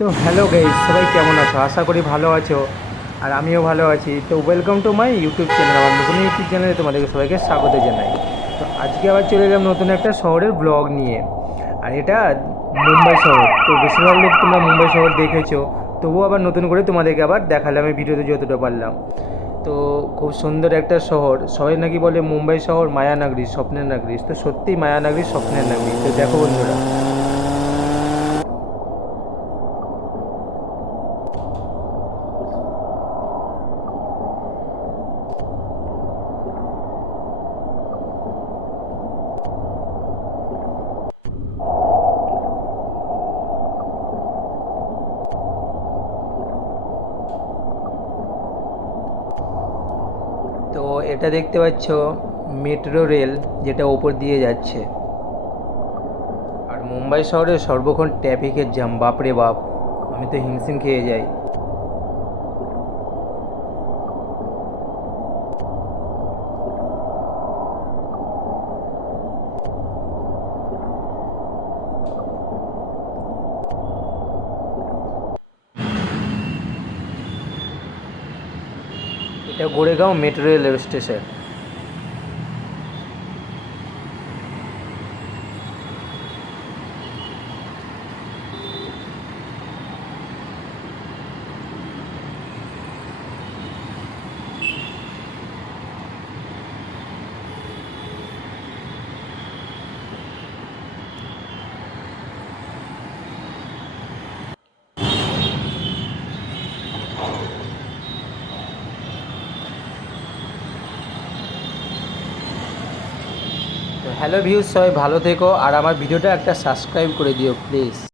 তো hello guys, সবাই কেমন আছো? আশা করি ভালো আছো। আর আমিও ভালো আছি। তো welcome to my YouTube channel. আমার নতুন ইউটিউব চ্যানেলে তোমাদেরকে সবাইকে স্বাগত জানাই। তো আজকে আবার চলে এলাম নতুন একটা শহরের ব্লগ নিয়ে। আর এটা মুম্বাই শহর। তো বেশিরভাগ লোক তোমরা মুম্বাই শহর দেখেছো, তবুও আবার নতুন করে তোমাদেরকে আবার দেখালাম এই ভিডিওতে যতটা পারলাম। তো খুব সুন্দর একটা শহর। সবাই নাকি বলে মুম্বাই শহর মায়ানগরী, স্বপ্নের নগরী। তো সত্যিই মায়ানগরী, স্বপ্নের নগরী। তো দেখো বন্ধুরা, তো এটা দেখতে পাচ্ছ মেট্রো রেল, যেটা ওপর দিয়ে যাচ্ছে। আর মুম্বাই শহরে সর্বক্ষণ ট্রাফিকের জ্যাম, বাপরে বাপ, আমি তো হিমশিম খেয়ে যাই। এটা গোরেগাঁও মেট্রো রেল স্টেশন। তো হ্যালো ভিউজ, সবাই ভালো থেকো। আর আমার ভিডিওটা একটা সাবস্ক্রাইব করে দিও প্লিজ।